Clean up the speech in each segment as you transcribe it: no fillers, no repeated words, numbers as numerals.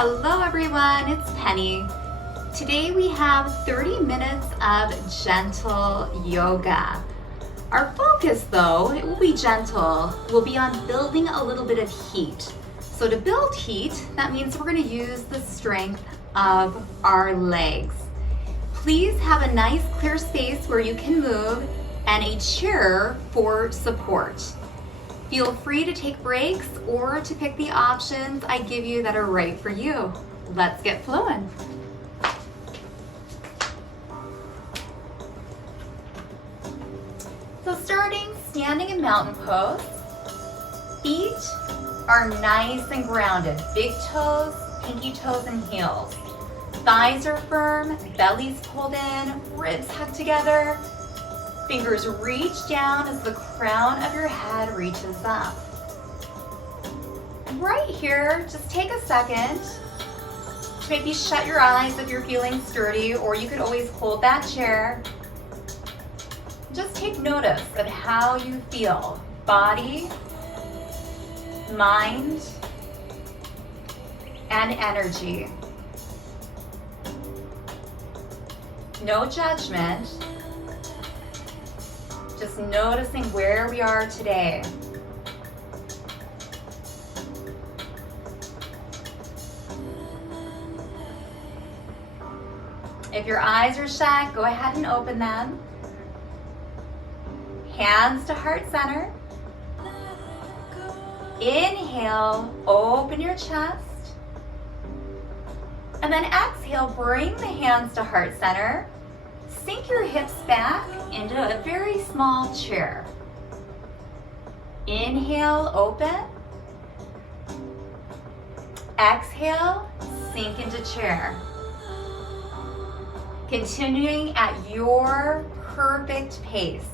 Hello everyone, it's Penny. Today we have 30 minutes of gentle yoga. Our focus though, it will be gentle, will be on building a little bit of heat. So to build heat, that means we're going to use the strength of our legs. Please have a nice clear space where you can move and a chair for support. Feel free to take breaks or to pick the options I give you that are right for you. Let's get flowing. So starting standing in mountain pose, feet are nice and grounded. Big toes, pinky toes and heels. Thighs are firm, belly's pulled in, ribs hugged together. Fingers reach down as the crown of your head reaches up. Right here, just take a second to maybe shut your eyes if you're feeling sturdy, or you could always hold that chair. Just take notice of how you feel, body, mind, and energy. No judgment. Just noticing where we are today. If your eyes are shut, go ahead and open them. Hands to heart center. Inhale, open your chest. And then exhale, bring the hands to heart center. Sink your hips back into a very small chair. Inhale, open. Exhale, sink into chair. Continuing at your perfect pace.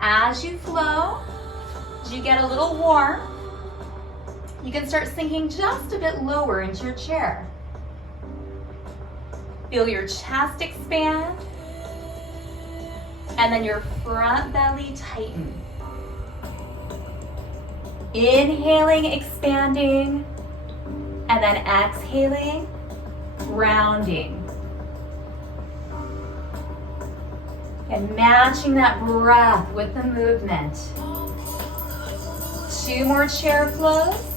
As you flow, as you get a little warm, you can start sinking just a bit lower into your chair. Feel your chest expand, and then your front belly tighten. Inhaling, expanding, and then exhaling, rounding. And matching that breath with the movement. 2 more chair flows.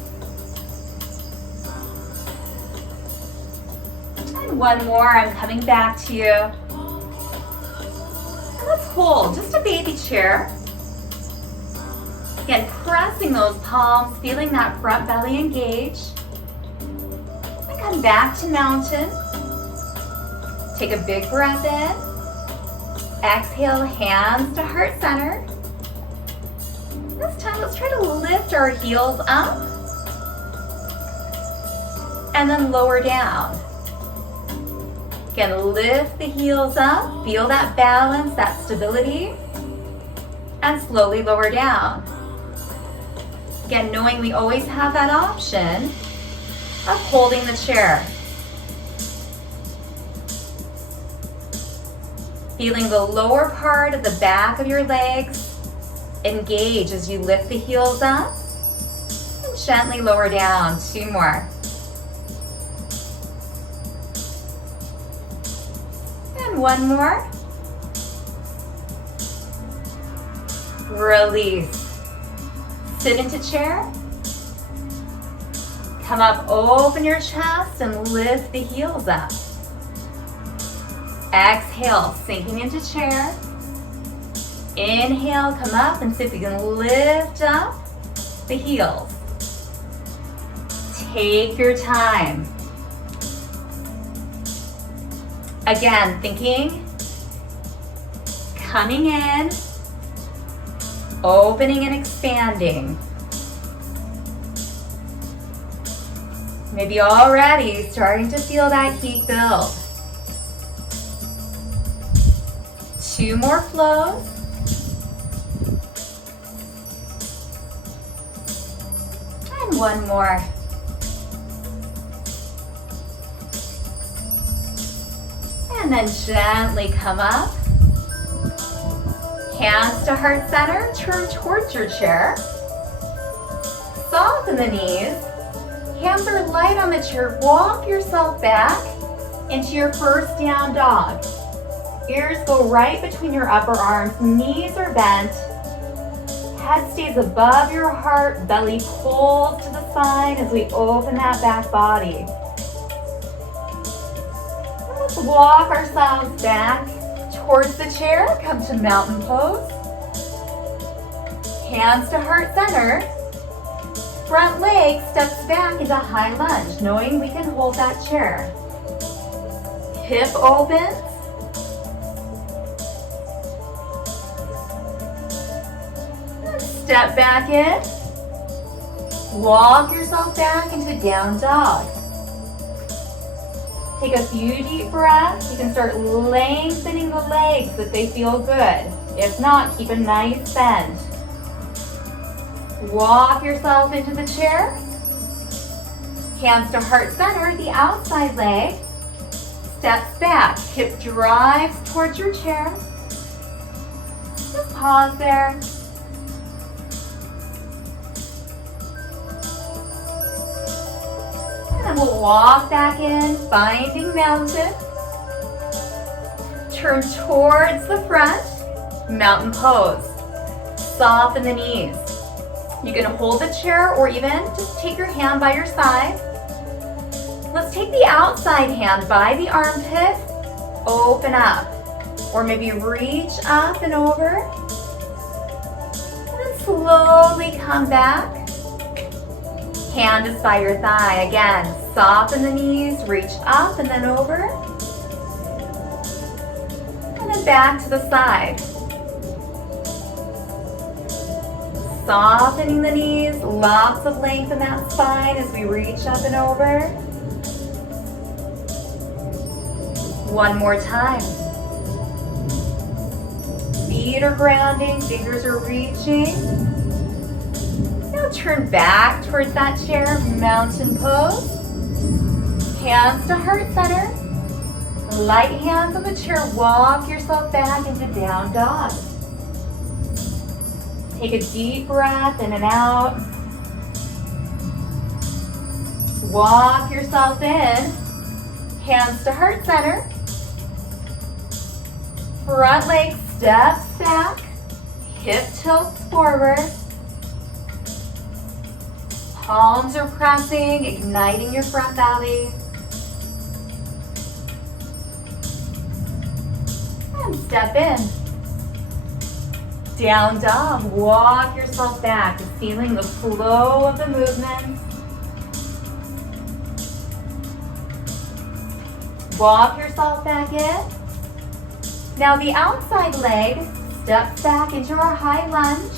One more, I'm coming back to you. And let's hold just a baby chair. Again, pressing those palms, feeling that front belly engage. And come back to mountain. Take a big breath in. Exhale, hands to heart center. This time, let's try to lift our heels up. And then lower down. Again, lift the heels up, feel that balance, that stability, and slowly lower down. Again, knowing we always have that option of holding the chair. Feeling the lower part of the back of your legs engage as you lift the heels up and gently lower down. 2 more. One more. Release. Sit into chair. Come up, open your chest and lift the heels up. Exhale, sinking into chair. Inhale, come up and see if you can lift up the heels. Take your time. Again, thinking, coming in, opening and expanding. Maybe already starting to feel that heat build. 2 more flows. And 1 more. And then gently come up. Hands to heart center, turn towards your chair. Soften the knees. Hands are light on the chair. Walk yourself back into your first down dog. Ears go right between your upper arms. Knees are bent. Head stays above your heart. Belly pulls to the side as we open that back body. Let's walk ourselves back towards the chair. Come to mountain pose. Hands to heart center. Front leg steps back into high lunge, knowing we can hold that chair. Hip opens. Step back in. Walk yourself back into down dog. Take a few deep breaths. You can start lengthening the legs if they feel good. If not, keep a nice bend. Walk yourself into the chair. Hands to heart center, the outside leg. Steps back, hip drives towards your chair. Just pause there. And then we'll walk back in, finding mountain. Turn towards the front, mountain pose. Soften the knees. You can hold the chair or even just take your hand by your side. Let's take the outside hand by the armpit, open up, or maybe reach up and over. And then slowly come back. Hand is by your thigh. Again, soften the knees, reach up and then over. And then back to the side. Softening the knees, lots of length in that spine as we reach up and over. One more time. Feet are grounding, fingers are reaching. Now turn back towards that chair, mountain pose. Hands to heart center. Light hands on the chair, walk yourself back into down dog. Take a deep breath in and out. Walk yourself in. Hands to heart center. Front leg steps back. Hip tilts forward. Palms are pressing, igniting your front belly. And step in. Down dog, walk yourself back, feeling the flow of the movement. Walk yourself back in. Now the outside leg steps back into our high lunge.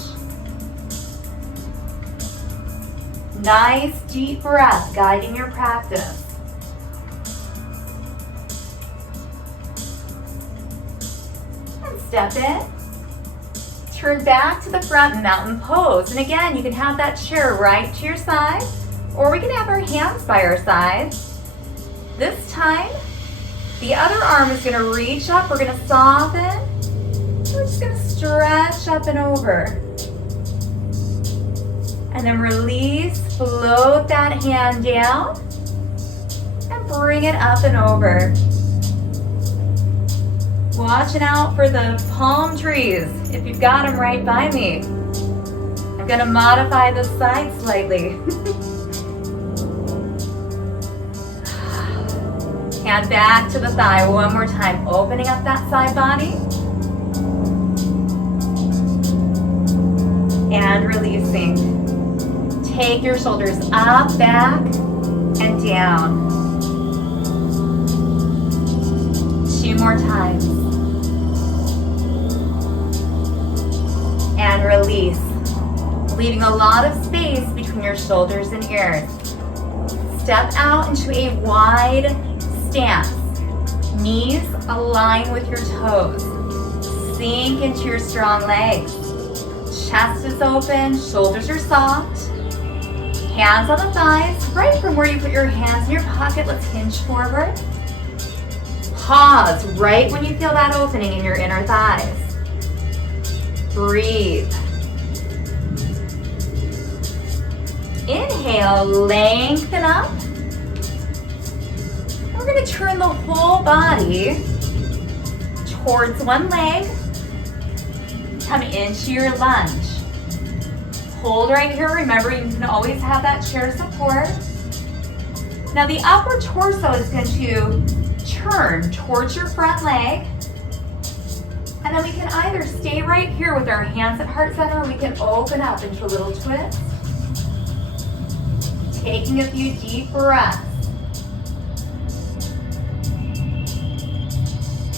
Nice deep breath guiding your practice. And step in. Turn back to the front, mountain pose. And again, you can have that chair right to your side, or we can have our hands by our sides. This time, the other arm is gonna reach up. We're gonna soften. We're just gonna stretch up and over. And then release, float that hand down, and bring it up and over. Watching out for the palm trees, if you've got them right by me. I'm gonna modify the side slightly. Hand back to the thigh one more time, opening up that side body. And releasing. Take your shoulders up, back, and down. 2 more times. And release, leaving a lot of space between your shoulders and ears. Step out into a wide stance. Knees align with your toes. Sink into your strong legs. Chest is open, shoulders are soft. Hands on the thighs, right from where you put your hands in your pocket, let's hinge forward. Pause right when you feel that opening in your inner thighs. Breathe. Inhale. Inhale, lengthen up. We're going to turn the whole body towards one leg. Come into your lunge. Hold right here. Remember, you can always have that chair support. Now the upper torso is going to turn towards your front leg. And then we can either stay right here with our hands at heart center, or we can open up into a little twist. Taking a few deep breaths.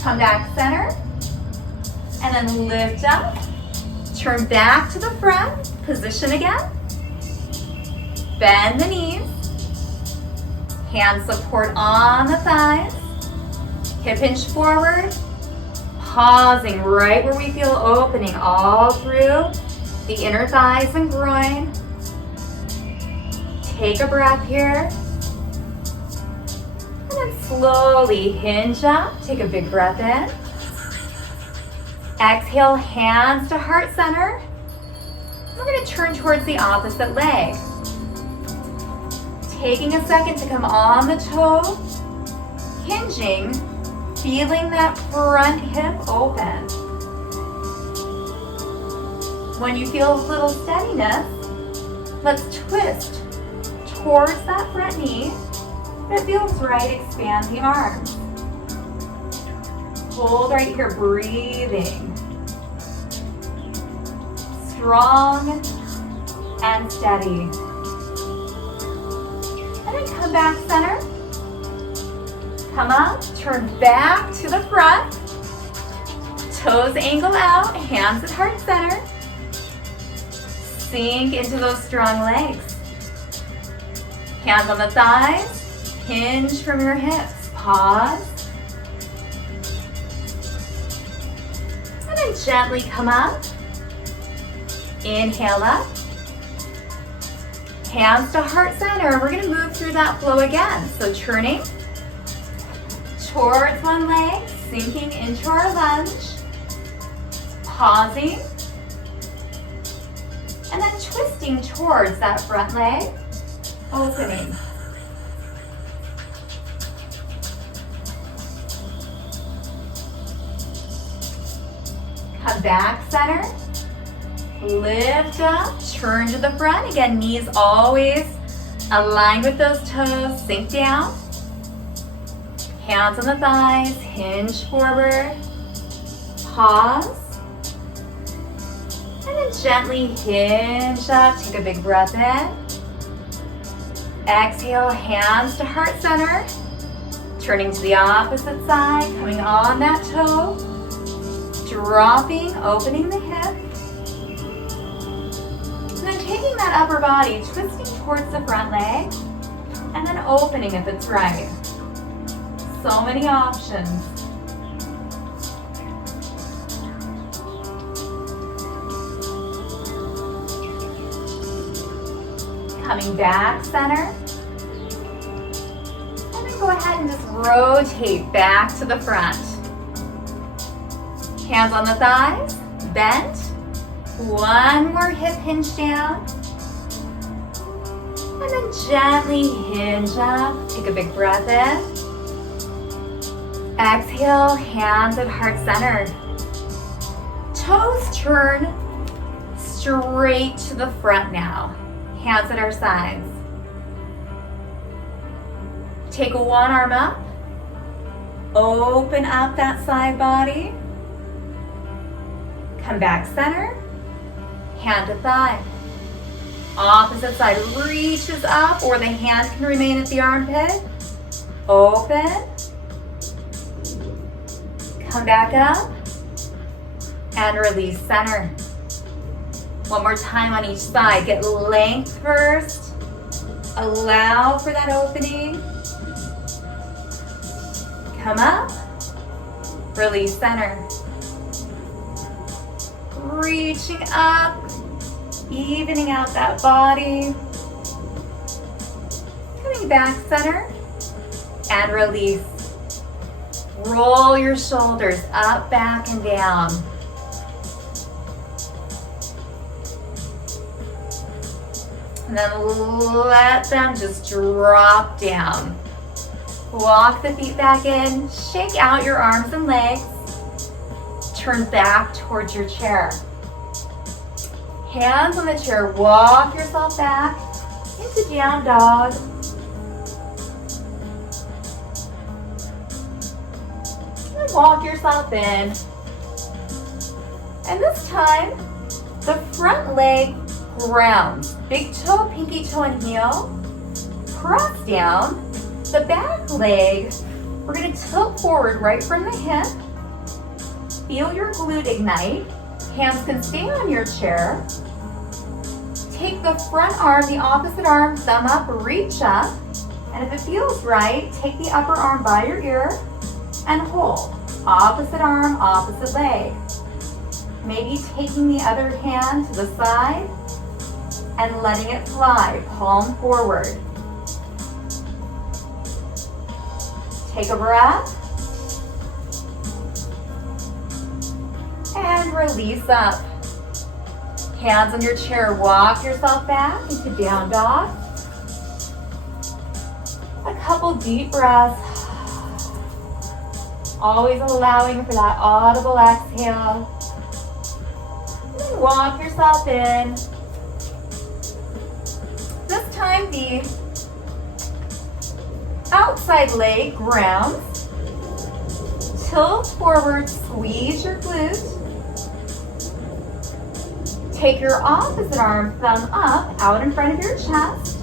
Come back center. And then lift up. Turn back to the front. Position again. Bend the knees. Hand support on the thighs. Hip hinge forward. Pausing right where we feel opening all through the inner thighs and groin. Take a breath here. And then slowly hinge up. Take a big breath in. Exhale, hands to heart center. We're going to turn towards the opposite leg. Taking a second to come on the toe. Hinging. Feeling that front hip open. When you feel a little steadiness, let's twist towards that front knee. If it feels right, expand the arms. Hold right here, breathing. Strong and steady. And then come back center. Come up, turn back to the front. Toes angle out, hands at heart center. Sink into those strong legs. Hands on the thighs, hinge from your hips. Pause. And then gently come up. Inhale up. Hands to heart center. We're going to move through that flow again. So turning towards one leg, sinking into our lunge, pausing, and then twisting towards that front leg, opening. Come back center, lift up, turn to the front. Again, knees always aligned with those toes, sink down. Hands on the thighs, hinge forward, pause, and then gently hinge up, take a big breath in. Exhale, hands to heart center, turning to the opposite side, coming on that toe, dropping, opening the hip, and then taking that upper body, twisting towards the front leg, and then opening if it's right. So many options. Coming back center. And then go ahead and just rotate back to the front. Hands on the thighs, bent. One more hip hinge down. And then gently hinge up. Take a big breath in. Exhale, hands at heart center. Toes turn straight to the front now. Hands at our sides. Take one arm up. Open up that side body. Come back center. Hand to thigh. Opposite side reaches up, or the hand can remain at the armpit. Open. Come back up and release center. One more time on each side. Get length first. Allow for that opening. Come up. Release center. Reaching up. Evening out that body. Coming back center and release. Roll your shoulders up, back, and down. And then let them just drop down. Walk the feet back in, shake out your arms and legs. Turn back towards your chair. Hands on the chair, walk yourself back into down dog. And walk yourself in. And this time, the front leg grounds. Big toe, pinky toe, and heel. Press down. The back leg, we're going to tilt forward right from the hip. Feel your glute ignite. Hands can stay on your chair. Take the front arm, the opposite arm, thumb up, reach up. And if it feels right, take the upper arm by your ear and hold. Opposite arm, opposite leg. Maybe taking the other hand to the side and letting it fly, palm forward. Take a breath. And release up. Hands on your chair, walk yourself back into down dog. A couple deep breaths. Always allowing for that audible exhale. And then walk yourself in. This time the outside leg grounds. Tilt forward, squeeze your glute. Take your opposite arm, thumb up, out in front of your chest.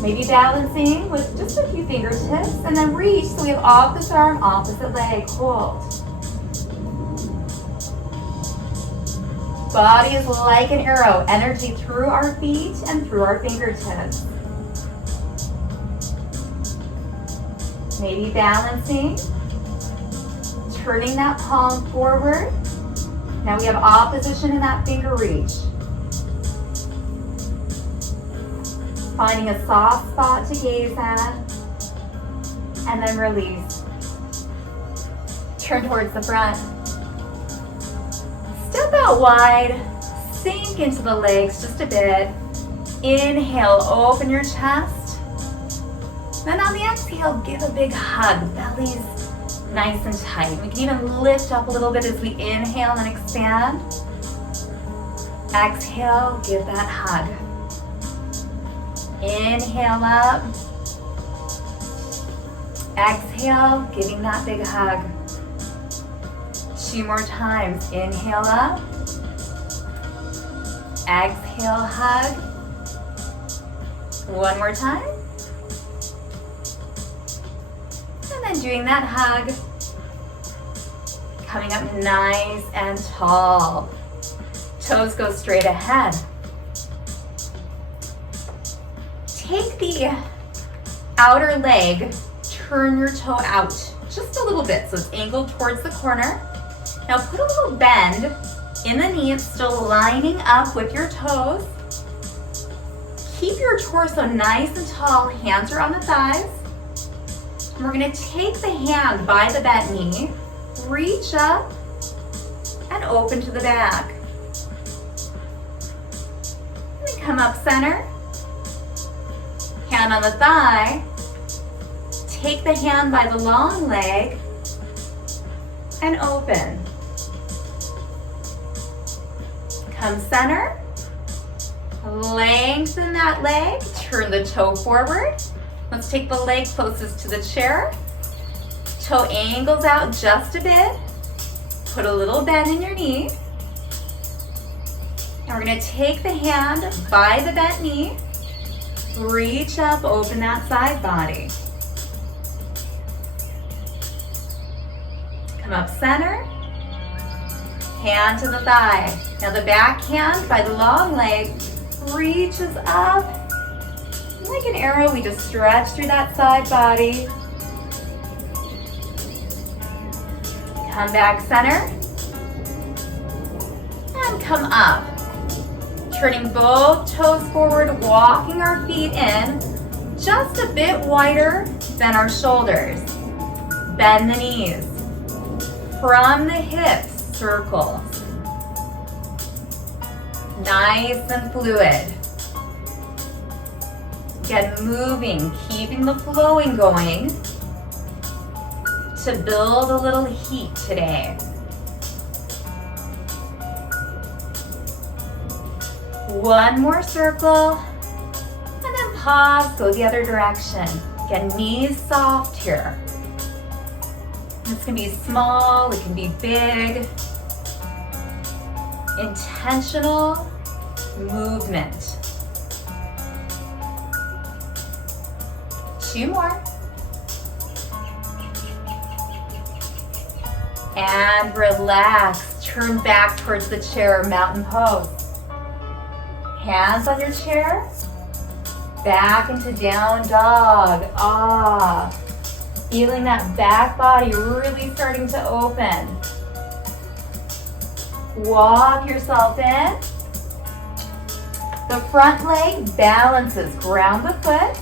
Maybe balancing with just a few fingertips, and then reach so we have opposite arm, opposite leg, hold. Body is like an arrow, energy through our feet and through our fingertips. Maybe balancing, turning that palm forward. Now we have opposition in that finger reach. Finding a soft spot to gaze at, and then release. Turn towards the front. Step out wide, sink into the legs just a bit. Inhale, open your chest. Then on the exhale, give a big hug. Belly's nice and tight. We can even lift up a little bit as we inhale and expand. Exhale, give that hug. Inhale up. Exhale, giving that big hug. 2 more times. Inhale up. Exhale, hug. 1 more time. And then doing that hug. Coming up nice and tall. Toes go straight ahead. Take the outer leg, turn your toe out just a little bit so it's angled towards the corner. Now put a little bend in the knee, it's still lining up with your toes. Keep your torso nice and tall, hands are on the thighs. And we're gonna take the hand by the bent knee, reach up and open to the back. And then come up center. Hand on the thigh, take the hand by the long leg and open. Come center, lengthen that leg, turn the toe forward. Let's take the leg closest to the chair. Toe angles out just a bit. Put a little bend in your knee. And we're gonna take the hand by the bent knee, reach up, open that side body. Come up center, hand to the thigh. Now the back hand by the long leg reaches up. Like an arrow, we just stretch through that side body. Come back center. And come up. Turning both toes forward, walking our feet in just a bit wider than our shoulders. Bend the knees. From the hips, circles. Nice and fluid. Get moving, keeping the flowing going to build a little heat today. One more circle, and then pause, go the other direction. Again, knees soft here. This can be small, it can be big. Intentional movement. 2 more. And relax. Turn back towards the chair, mountain pose. Hands on your chair. Back into down dog. Ah. Feeling that back body really starting to open. Walk yourself in. The front leg balances. Ground the foot.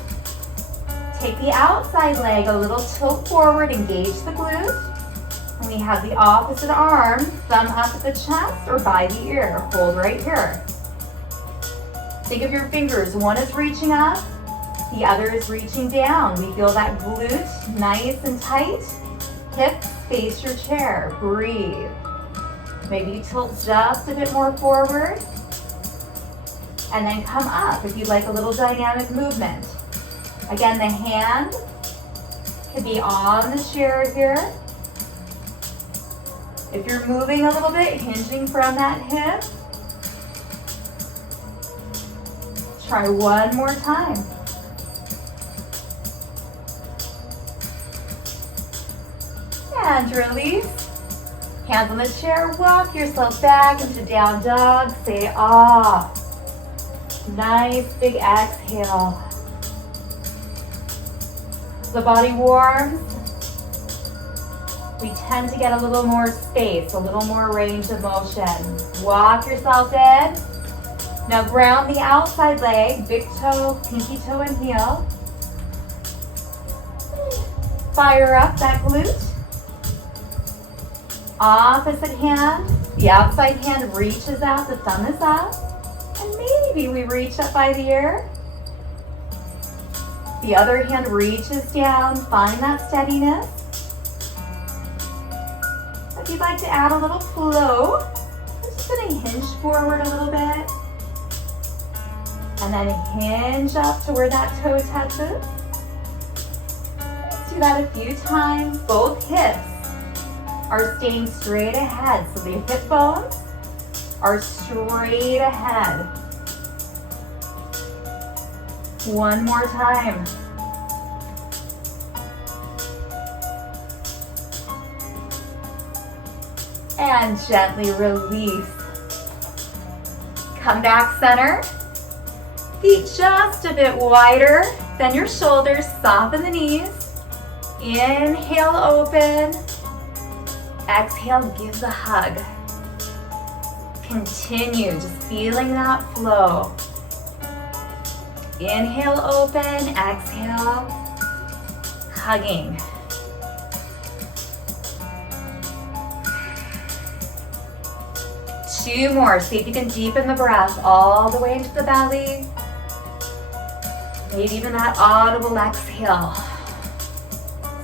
Take the outside leg a little tilt forward, engage the glute. And we have the opposite arm, thumb up at the chest or by the ear. Hold right here. Think of your fingers. One is reaching up, the other is reaching down. We feel that glute nice and tight. Hips face your chair. Breathe. Maybe tilt just a bit more forward. And then come up if you'd like a little dynamic movement. Again, the hand could be on the chair here. If you're moving a little bit, hinging from that hip. Try one more time. And release. Hands on the chair, walk yourself back into down dog. Say ah. Nice big exhale. The body warms. We tend to get a little more space, a little more range of motion. Walk yourself in. Now ground the outside leg, big toe, pinky toe, and heel. Fire up that glute. Opposite hand, the outside hand reaches out, the thumb is up. And maybe we reach up by the ear. The other hand reaches down, find that steadiness. If you'd like to add a little flow, I'm just going to hinge forward a little bit. And then hinge up to where that toe touches. Let's do that a few times. Both hips are staying straight ahead. So the hip bones are straight ahead. One more time. And gently release. Come back center. Feet just a bit wider than your shoulders. Soften the knees. Inhale, open. Exhale, give the hug. Continue, just feeling that flow. Inhale, open. Exhale, hugging. Two more. See if you can deepen the breath all the way into the belly. Maybe even that audible exhale.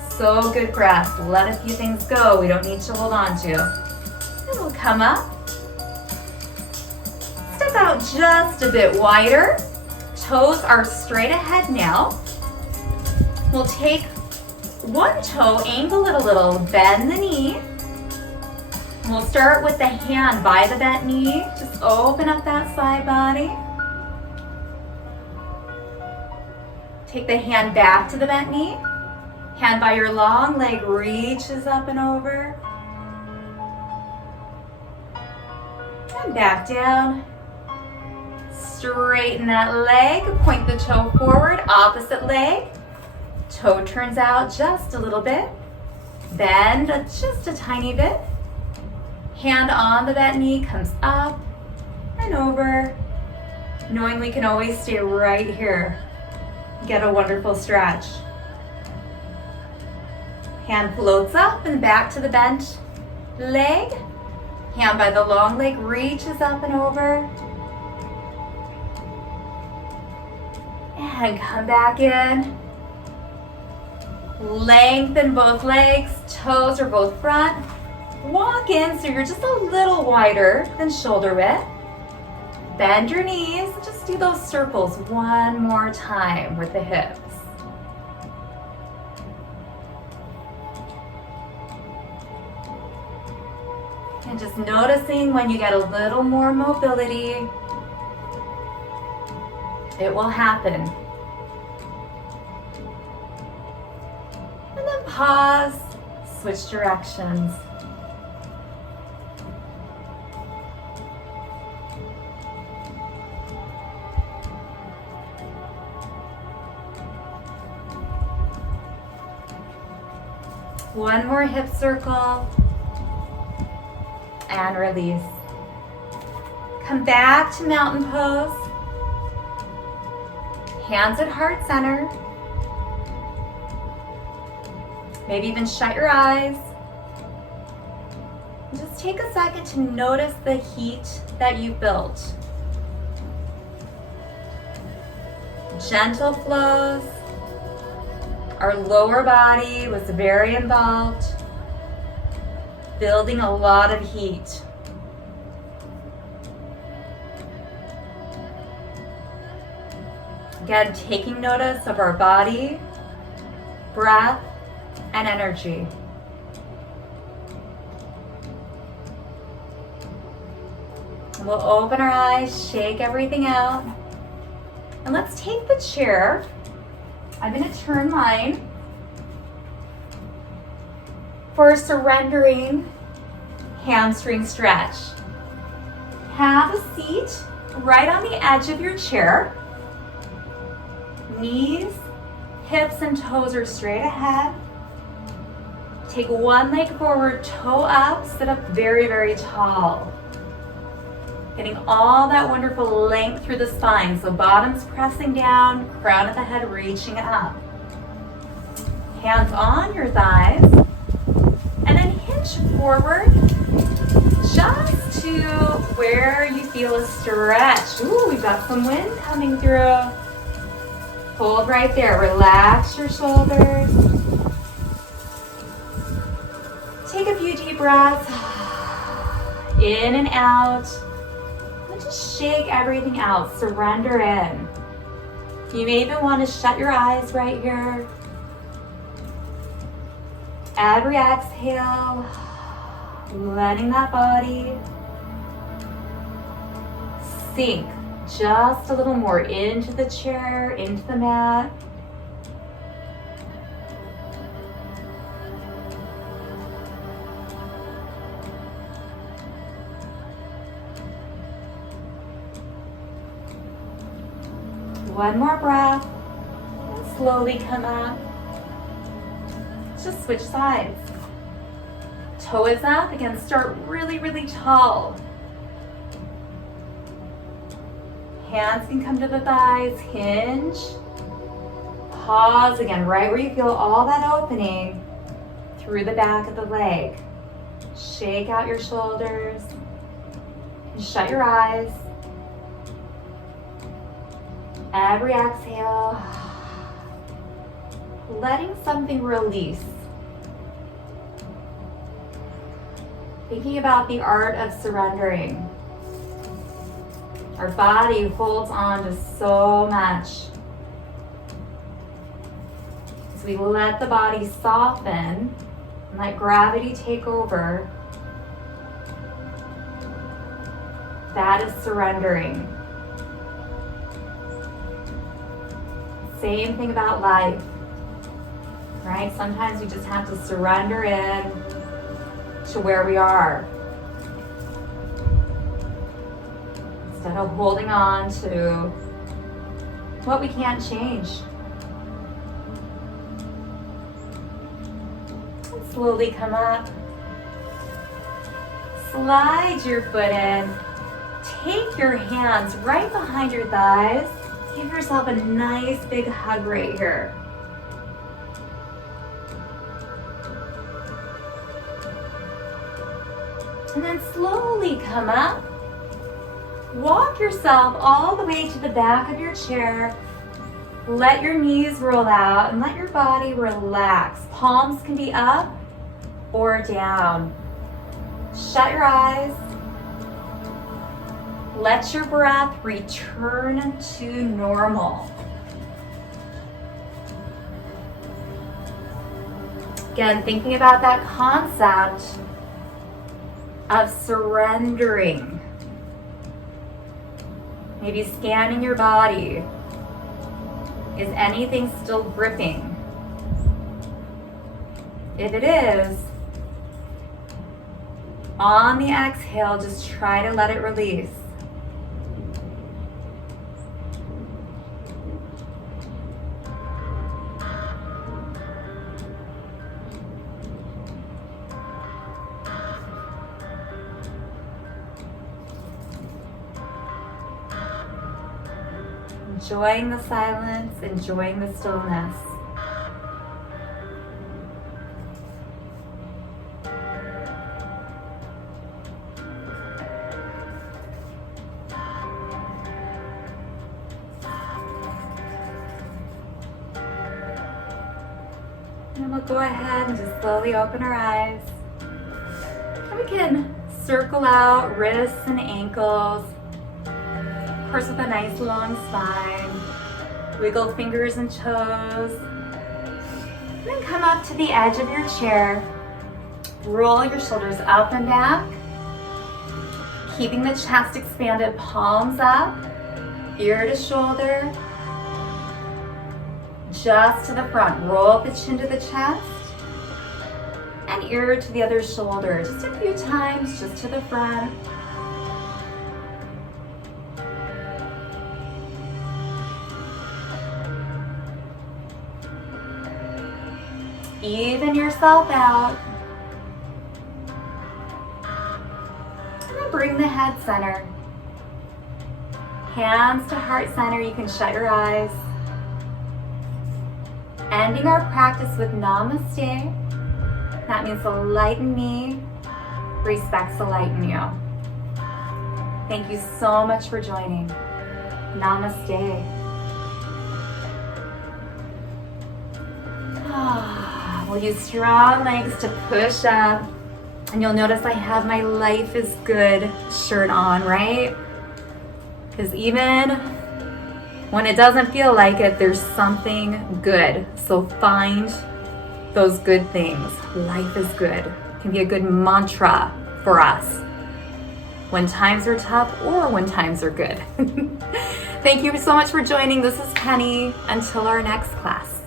So good breath. Let a few things go we don't need to hold on to. And we'll come up. Step out just a bit wider. Toes are straight ahead now. We'll take one toe, angle it a little, bend the knee. We'll start with the hand by the bent knee. Just open up that side body. Take the hand back to the bent knee. Hand by your long leg reaches up and over. And back down. Straighten that leg. Point the toe forward. Opposite leg. Toe turns out just a little bit. Bend just a tiny bit. Hand on the bent knee comes up and over, knowing we can always stay right here. Get a wonderful stretch. Hand floats up and back to the bent leg. Hand by the long leg reaches up and over. And come back in. Lengthen both legs, toes are both front. Walk in so you're just a little wider than shoulder width. Bend your knees, just do those circles one more time with the hips. And just noticing when you get a little more mobility, it will happen. And then pause, switch directions. One more hip circle and release. Come back to mountain pose. Hands at heart center. Maybe even shut your eyes. And just take a second to notice the heat that you built. Gentle flows. Our lower body was very involved, building a lot of heat. Again, taking notice of our body, breath, and energy. And we'll open our eyes, shake everything out. And let's take the chair. I'm going to turn mine for a surrendering hamstring stretch. Have a seat right on the edge of your chair. Knees, hips, and toes are straight ahead. Take one leg forward, toe up, sit up very, very tall. Getting all that wonderful length through the spine. So bottom's pressing down, crown of the head reaching up. Hands on your thighs. And then hinge forward just to where you feel a stretch. Ooh, we've got some wind coming through. Hold right there. Relax your shoulders. Take a few deep breaths. In and out. Just shake everything out, surrender in. You may even want to shut your eyes right here. Every exhale, letting that body sink just a little more into the chair, into the mat. One more breath, and slowly come up. Just switch sides. Toe is up, again, start really, really tall. Hands can come to the thighs, hinge. Pause again, right where you feel all that opening through the back of the leg. Shake out your shoulders, and shut your eyes. Every exhale, letting something release. Thinking about the art of surrendering. Our body holds on to so much. So we let the body soften and let gravity take over. That is surrendering. Same thing about life, right? Sometimes we just have to surrender in to where we are instead of holding on to what we can't change. And slowly come up. Slide your foot in. Take your hands right behind your thighs. Give yourself a nice big hug right here. And then slowly come up. Walk yourself all the way to the back of your chair. Let your knees roll out and let your body relax. Palms can be up or down. Shut your eyes. Let your breath return to normal. Again, thinking about that concept of surrendering. Maybe scanning your body. Is anything still gripping? If it is, on the exhale, just try to let it release. Enjoying the silence, enjoying the stillness. And we'll go ahead and just slowly open our eyes. And we can circle out wrists and ankles. Of course, with a nice long spine. Wiggle fingers and toes. And then come up to the edge of your chair. Roll your shoulders up and back. Keeping the chest expanded, palms up, ear to shoulder. Just to the front. Roll the chin to the chest. And ear to the other shoulder. Just a few times, just to the front. Even yourself out. And then bring the head center. Hands to heart center. You can shut your eyes. Ending our practice with namaste. That means the light in me respects the light in you. Thank you so much for joining. Namaste. We'll use strong legs to push up. And you'll notice I have my Life is Good shirt on, right? Because even when it doesn't feel like it, there's something good. So find those good things. Life is good. It can be a good mantra for us when times are tough or when times are good. Thank you so much for joining. This is Penny. Until our next class.